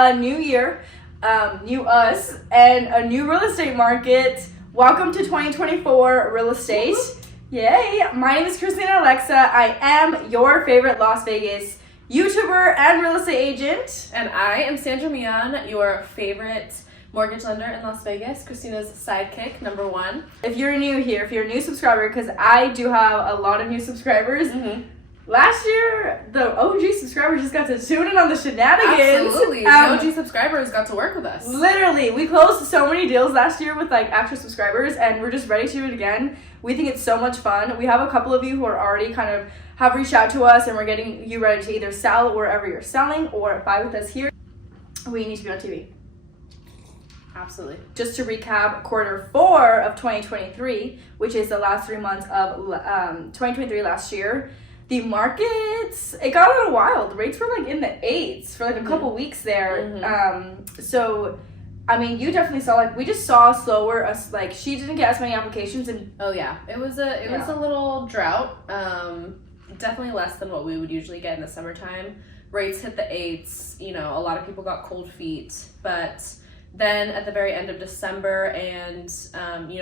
a new year, new us, and a new real estate market. Welcome to 2024 real estate. Yay! My name is Kristina Alexa. I am your favorite Las Vegas YouTuber and real estate agent. And I am Sandra, your favorite mortgage lender in Las Vegas, Kristina's sidekick, number one. If you're new here, if you're a new subscriber, because I do have a lot of new subscribers, last year the OG subscribers just got to tune in on the shenanigans. Absolutely. The OG subscribers got to work with us. Literally, we closed so many deals last year with like actual subscribers, and we're just ready to do it again. We think it's so much fun. We have a couple of you who are already kind of have reached out to us, and we're getting you ready to either sell wherever you're selling or buy with us here. We need to be on TV. Absolutely. Just to recap, quarter 4 of 2023, which is the last 3 months of 2023 last year, the markets, it got a little wild. Rates were like in the 8s for like a couple weeks there. So, I mean, you definitely saw, like, we just saw slower, like, she didn't get as many applications. And oh, yeah. It was a little drought. Definitely less than what we would usually get in the summertime. Rates hit the 8s. You know, a lot of people got cold feet. But then at the very end of December and,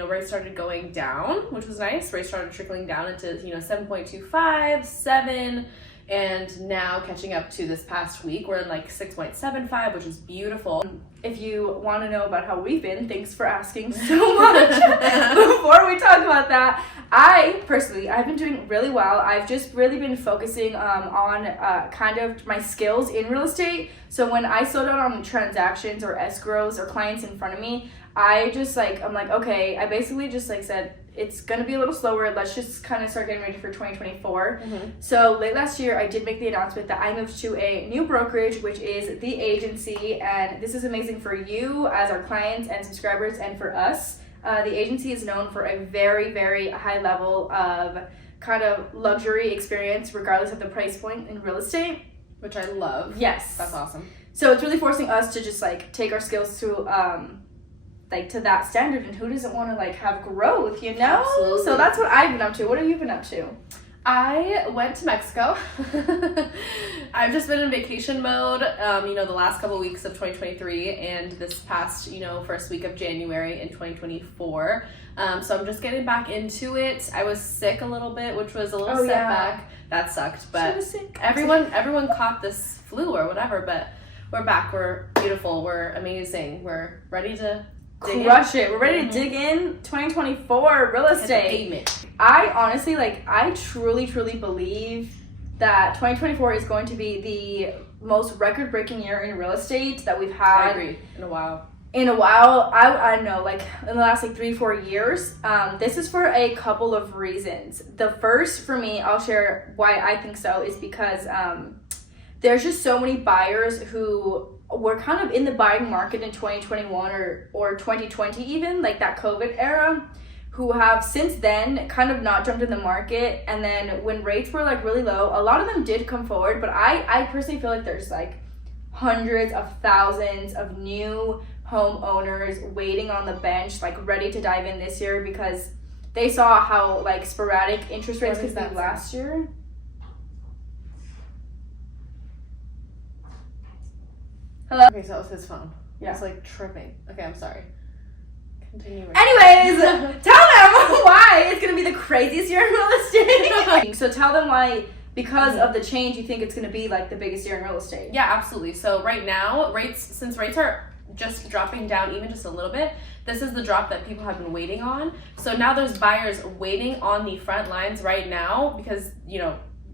rates started going down, which was nice. Rates started trickling down into, 7.25, 7, and now catching up to this past week, we're in like 6.75, which is beautiful. If you want to know about how we've been, thanks for asking so much. Before we talk about that, I've been doing really well. I've just really been focusing on kind of my skills in real estate. So when I slow down on transactions or escrows or clients in front of me, I'm like, okay, I basically just like said, it's going to be a little slower. Let's just kind of start getting ready for 2024. So late last year, I did make the announcement that I moved to a new brokerage, which is The Agency. And this is amazing for you as our clients and subscribers and for us. The Agency is known for a very, very high level of kind of luxury experience, regardless of the price point in real estate. Which I love. Yes. That's awesome. So it's really forcing us to just like take our skills to to that standard, and who doesn't want to like have growth, you know? Absolutely. So that's what I've been up to. What have you been up to? I went to Mexico. I've just been in vacation mode, the last couple weeks of 2023 and this past, first week of January in 2024. So I'm just getting back into it. I was sick a little bit, which was a little setback. Yeah. That sucked, but everyone caught this flu or whatever, but we're back. We're beautiful. We're amazing. We're ready to crush it. We're ready to dig in 2024 real estate. I honestly, I truly believe that 2024 is going to be the most record-breaking year in real estate that we've had. I agree. In a while, I know, like in the last 3-4 years. This is for a couple of reasons. The first, for me, I'll share why I think so, is because there's just so many buyers who were kind of in the buying market in 2021 or 2020 even, like that COVID era, who have since then kind of not jumped in the market. And then when rates were like really low, a lot of them did come forward, but I personally feel like there's like hundreds of thousands of new homeowners waiting on the bench, like ready to dive in this year because they saw how like sporadic interest rates could be last year. Hello? Okay, so that was his phone. Yeah. It's like tripping. Okay, I'm sorry. Continue. Anyways, tell them why it's going to be the craziest year in real estate. So tell them why, because of the change, you think it's going to be like the biggest year in real estate. Yeah, absolutely. So right now, since rates are just dropping down even just a little bit, this is the drop that people have been waiting on. So now there's buyers waiting on the front lines right now because,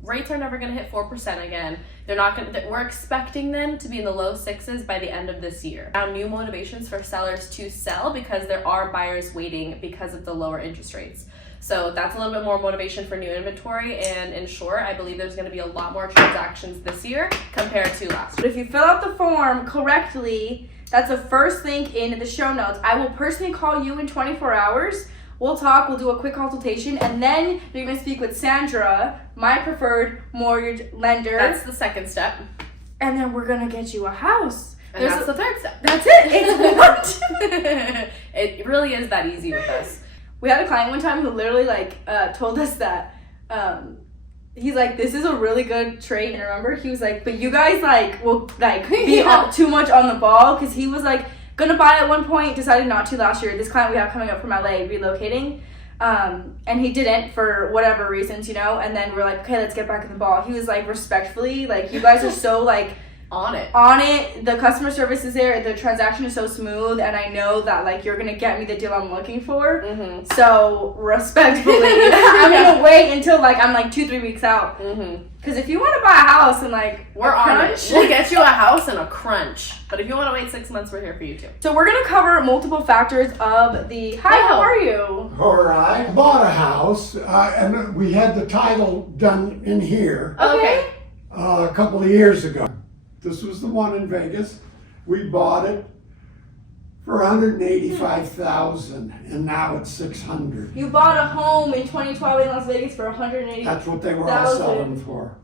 rates are never going to hit 4% again. They're not going to. We're expecting them to be in the low 6s by the end of this year. Now, new motivations for sellers to sell because there are buyers waiting because of the lower interest rates. So that's a little bit more motivation for new inventory. And in short, I believe there's going to be a lot more transactions this year compared to last year. But if you fill out the form correctly, that's the first link in the show notes. I will personally call you in 24 hours. We'll talk, we'll do a quick consultation, and then you're going to speak with Sandra, my preferred mortgage lender. That's the second step. And then we're going to get you a house. And that's the third step. That's it. It's what? It really is that easy with us. We had a client one time who literally told us that he's like, this is a really good trade. And remember, he was like, but you guys like will like be too much on the ball, because he was like gonna buy at one point, decided not to last year. This client we have coming up from LA relocating, and he didn't for whatever reasons, you know. And then we're like, okay, let's get back in the ball. He was like, respectfully, like, you guys are so like on it. The customer service is there, the transaction is so smooth, and I know that like you're gonna get me the deal I'm looking for. So respectfully, I'm gonna wait until like I'm like 2-3 weeks out, because if you want to buy a house and like we're on it, we'll get you a house in a crunch. But if you want to wait 6 months, we're here for you too. So we're gonna cover multiple factors of the how are you? All right, I bought a house, and we had the title done in here Okay. a couple of years ago. This was the one in Vegas. We bought it for $185,000, and now it's $600,000. You bought a home in 2012 in Las Vegas for $180,000. That's what they were all selling for.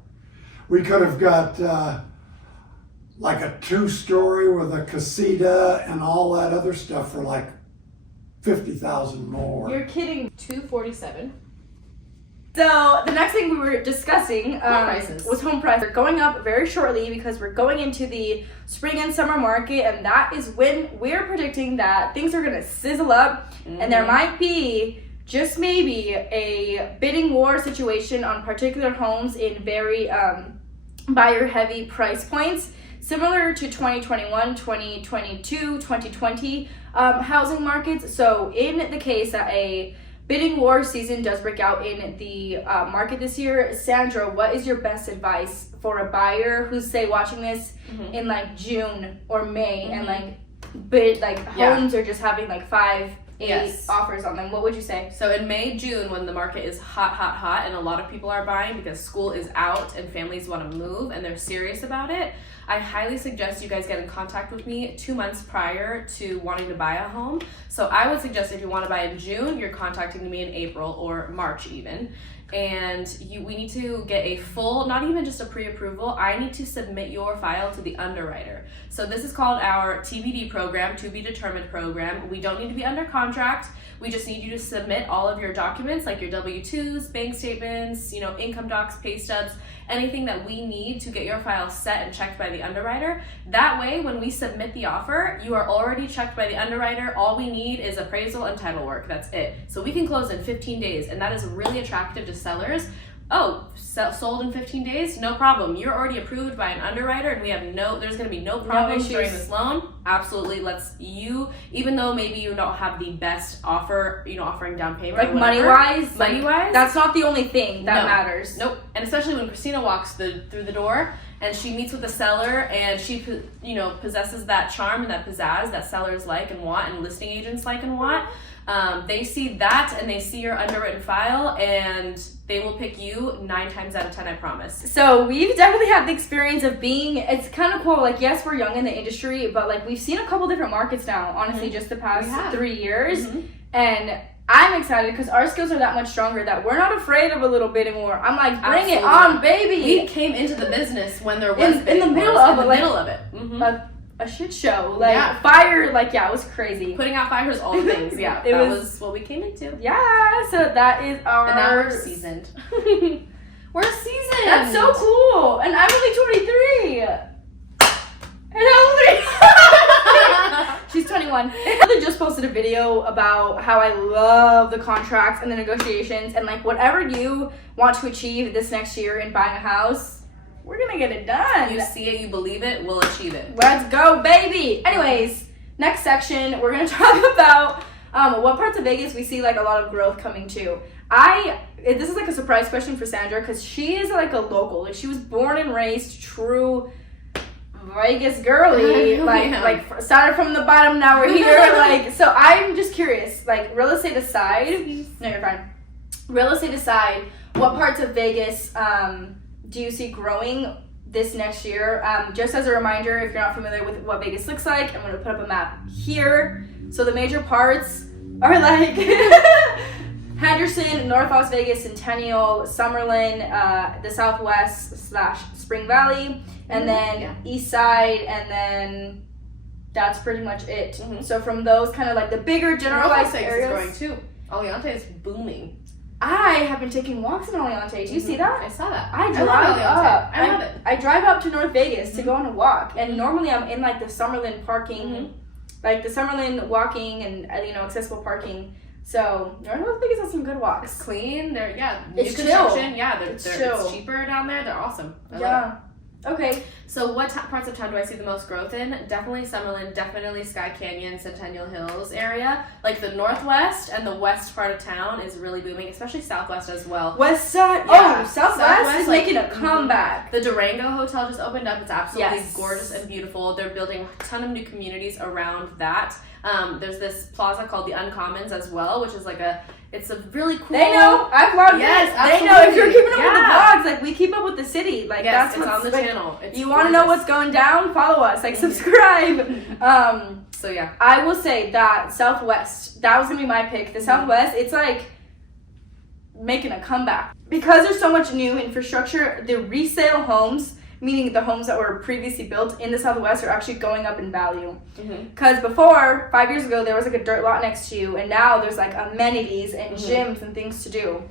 We could have got like a 2-story with a casita and all that other stuff for like $50,000 more. You're kidding. $247,000. So the next thing we were discussing was home prices. They're going up very shortly because we're going into the spring and summer market, and that is when we're predicting that things are going to sizzle up, and there might be just maybe a bidding war situation on particular homes in very buyer-heavy price points, similar to 2021, 2022, 2020 housing markets. So in the case that a bidding war season does break out in the market this year, Sandra, what is your best advice for a buyer who's, say, watching this in like June or May and like bid like homes are just having like 5-8 offers on them? What would you say? So in May, June, when the market is hot, and a lot of people are buying because school is out and families want to move and they're serious about it, I highly suggest you guys get in contact with me 2 months prior to wanting to buy a home. So I would suggest if you want to buy in June, you're contacting me in April or March even. And we need to get a full, not even just a pre-approval, I need to submit your file to the underwriter. So this is called our TBD program, to be determined program. We don't need to be under contract. We just need you to submit all of your documents, like your W-2s, bank statements, you know, income docs, pay stubs, anything that we need to get your file set and checked by the underwriter. That way, when we submit the offer, you are already checked by the underwriter. All we need is appraisal and title work. That's it. So we can close in 15 days, and that is really attractive to sellers. Oh, sold in 15 days? No problem. You're already approved by an underwriter, and we have there's going to be no problems during this loan. Absolutely. Even though maybe you don't have the best offer, you know, offering down payment. Like money-wise? Money-wise? That's not the only thing that matters. Nope. And especially when Kristina walks through the door and she meets with the seller, and she, you know, possesses that charm and that pizzazz that sellers like and want, and listing agents like and want. They see that, and they see your underwritten file, and they will pick you 9 times out of 10, I promise. So we've definitely had the experience of it's kind of cool. Like, yes, we're young in the industry, but like we've seen a couple different markets now, honestly, just the past 3 years. And I'm excited because our skills are that much stronger that we're not afraid of a little bit anymore. I'm like, bring it on, baby. We came into the business when there was in the middle of it. A shit show, like fire, like it was crazy. Putting out fires, all the things, that was what we came into. Yeah, so that is our. And now we're seasoned. We're seasoned. That's so cool, and I'm only 23. And I'm She's 21. I just posted a video about how I love the contracts and the negotiations, and like whatever you want to achieve this next year in buying a house, we're gonna get it done. You see it, you believe it, we'll achieve it. Let's go, baby. Anyways, next section, we're gonna talk about what parts of Vegas we see like a lot of growth coming to. This is like a surprise question for Sandra because she is like a local. Like, she was born and raised true Vegas girly. Like started from the bottom, now we're here. Like, so I'm just curious. Like, real estate aside, no, you're fine. Real estate aside, what parts of Vegas do you see growing this next year? Just as a reminder, if you're not familiar with what Vegas looks like, I'm going to put up a map here. So the major parts are like Henderson, North Las Vegas, Centennial, Summerlin, the Southwest / Spring Valley, and then East Side, and then that's pretty much it. So from those kind of like the bigger generalized areas. North Las Vegas is growing too. Aliante is booming. I have been taking walks in Aliante. Do you see that? I saw that. I love drive up. I love it. I drive up to North Vegas to go on a walk, and normally I'm in like the Summerlin parking, like the Summerlin walking and accessible parking. So North Vegas has some good walks. It's clean. They're It's new chill. construction. Yeah, It's it's chill. cheaper down there. They're awesome. I love it. Yeah. Okay. So what parts of town do I see the most growth in? Definitely Summerlin, definitely Sky Canyon, Centennial Hills area. Like the northwest and the west part of town is really booming, especially southwest as well. West side. Yeah. Southwest is like, making a comeback. The Durango Hotel just opened up. It's absolutely Yes. gorgeous and beautiful. They're building a ton of new communities around that. There's this plaza called the Uncommons as well, which is like it's a really cool. They know. I vlogged Yes, it. They know if you're keeping up with the Yeah. vlogs. Like we keep up with the city. Like Yes, that's it's what's on the like, channel. It's You want to know gorgeous. what's going down? Follow us. Like subscribe. So yeah. I will say that Southwest. That was gonna be my pick. The Southwest. It's like making a comeback because there's so much new infrastructure. The resale homes, meaning the homes that were previously built in the Southwest, are actually going up in value. Because before, 5 years ago, there was like a dirt lot next to you, and now there's like amenities and gyms and things to do.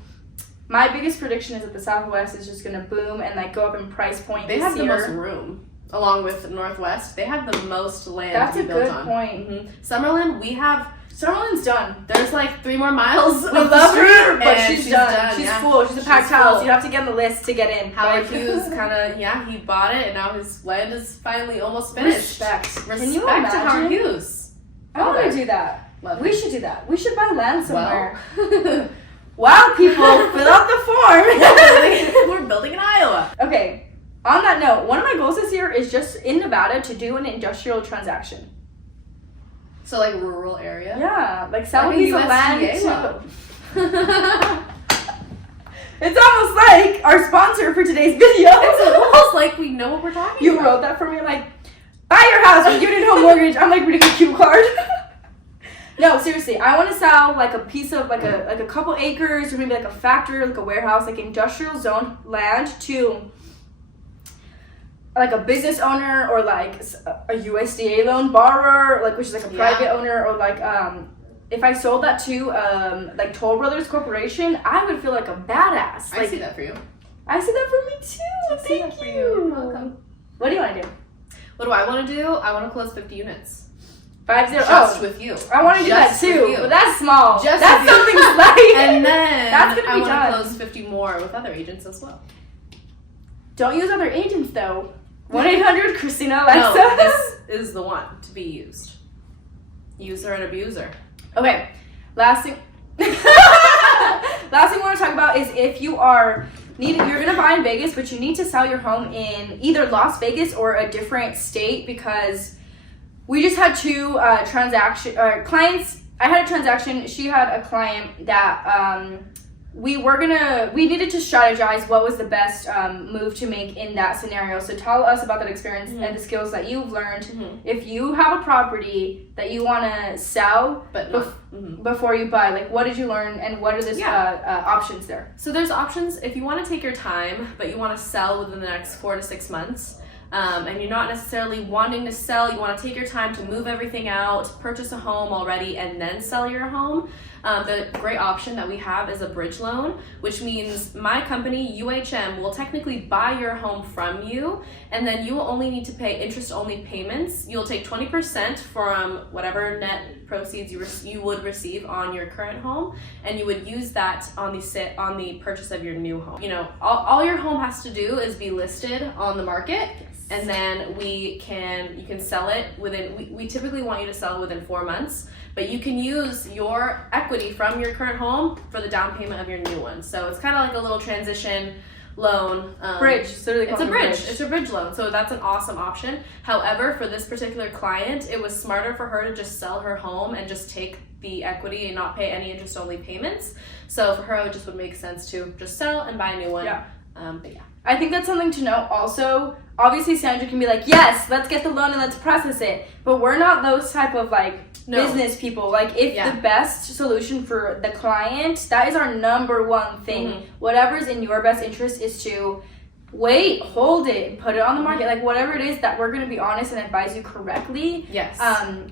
My biggest prediction is that the Southwest is just gonna boom and like go up in price point They this have year. the most room. Along with Northwest, they have the most land That's to a be built good on. point. Summerlin, we have Summerlin's done. there's like 3 more miles. We love her, but and she's done. She's yeah. full. She's a packed She's house. full. You have to get on the list to get in. Howard Like- Hughes kind of, he bought it, and now his land is finally almost finished. Respect. Respect Can you to imagine? Howard Hughes. I want to do that. Love We it. should do that. We should buy land somewhere. Well, Wow, people, fill out the form. we're building in Iowa. Okay. On that note, one of my goals this year is just in Nevada to do an industrial transaction. So like rural area. Yeah, like sell a Like a piece of land. USDA To... loan. It's almost like our sponsor for today's video. It's almost like we know what we're talking You about. wrote that for me. I'm like, buy your house with unit home mortgage. I'm like reading a cue card. No, seriously, I want to sell like a piece of like a couple acres or maybe like a factory or like a warehouse, like industrial zone land to like a business owner or like a USDA loan borrower, like which is like a private owner, or like if I sold that to like Toll Brothers Corporation, I would feel like a badass. I Like, see that for you. I see that for me too. see Thank that for you. you. Welcome. What do you want to do? What do I want to do? I want to close 50 units. 50. Just Oh, with you. I want to do that Just with too, you. but that's small. Just That's with you. something slight. And then That's gonna I be want done. to close 50 more with other agents as well. Don't use other agents though. 1-800 Kristina Alexa. No, this is the one to be used. User and abuser. Okay, last thing. Last thing we want to talk about is if you you're gonna buy in Vegas, but you need to sell your home in either Las Vegas or a different state, because we just had two clients. I had a transaction. She had a client that we needed to strategize what was the best move to make in that scenario. So tell us about that experience and the skills that you've learned. If you have a property that you want to sell But not. before you buy, like what did you learn and what are the options there? So there's options if you want to take your time, but you want to sell within the next 4 to 6 months. And you're not necessarily wanting to sell, you want to take your time to move everything out, purchase a home already, and then sell your home. The great option that we have is a bridge loan, which means my company, UHM, will technically buy your home from you, and then you will only need to pay interest-only payments. You'll take 20% from whatever net proceeds you would receive on your current home, and you would use that on the purchase of your new home. You know, all your home has to do is be listed on the market. And then you can sell it within, we typically want you to sell within 4 months, but you can use your equity from your current home for the down payment of your new one. So it's kind of like a little transition loan. Bridge. It's a bridge. It's a bridge loan. So that's an awesome option. However, for this particular client, it was smarter for her to just sell her home and just take the equity and not pay any interest only payments. So for her, it just would make sense to just sell and buy a new one. Yeah. But yeah. I think that's something to note also. Obviously, Sandra can be like, yes, let's get the loan and let's process it. But we're not those type of business people. Like, if the best solution for the client, that is our number one thing. Whatever's in your best interest is to wait, hold it, put it on the market, like whatever it is that we're going to be honest and advise you correctly. Yes.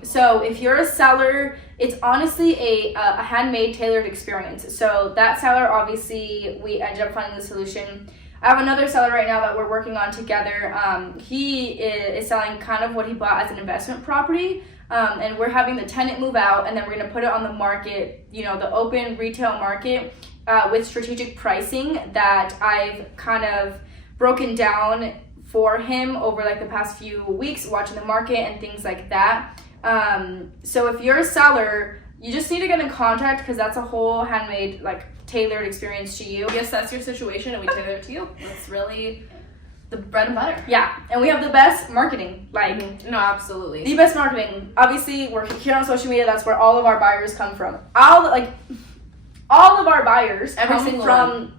So if you're a seller, it's honestly a handmade tailored experience. So that seller, obviously, we ended up finding the solution. I have another seller right now that we're working on together. He is selling kind of what he bought as an investment property. And we're having the tenant move out, and then we're going to put it on the market, you know, the open retail market with strategic pricing that I've kind of broken down for him over like the past few weeks, watching the market and things like that. So if you're a seller, you just need to get in contact because that's a whole handmade, like tailored experience to you. We assess your situation and we tailor it to you. That's really the bread and butter. Yeah, and we have the best marketing. Like, no, absolutely. The best marketing. Obviously, we're here on social media. That's where all of our buyers come from. All of our buyers come from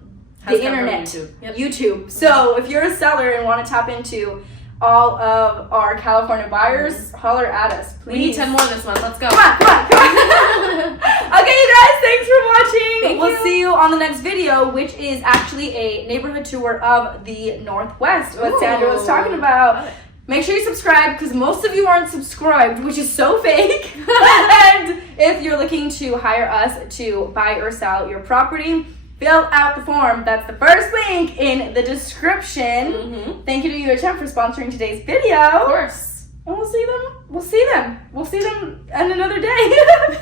the internet, YouTube. So if you're a seller and want to tap into all of our California buyers, holler at us, please. We need 10 more this month. Let's go. Come on. Okay, you guys, thanks for watching. We'll see you on the next video, which is actually a neighborhood tour of the Northwest, what Sandra was talking about. Make sure you subscribe because most of you aren't subscribed, which is so fake. And if you're looking to hire us to buy or sell your property, fill out the form. That's the first link in the description. Thank you to UHM for sponsoring today's video. Of course. And we'll see them in another day.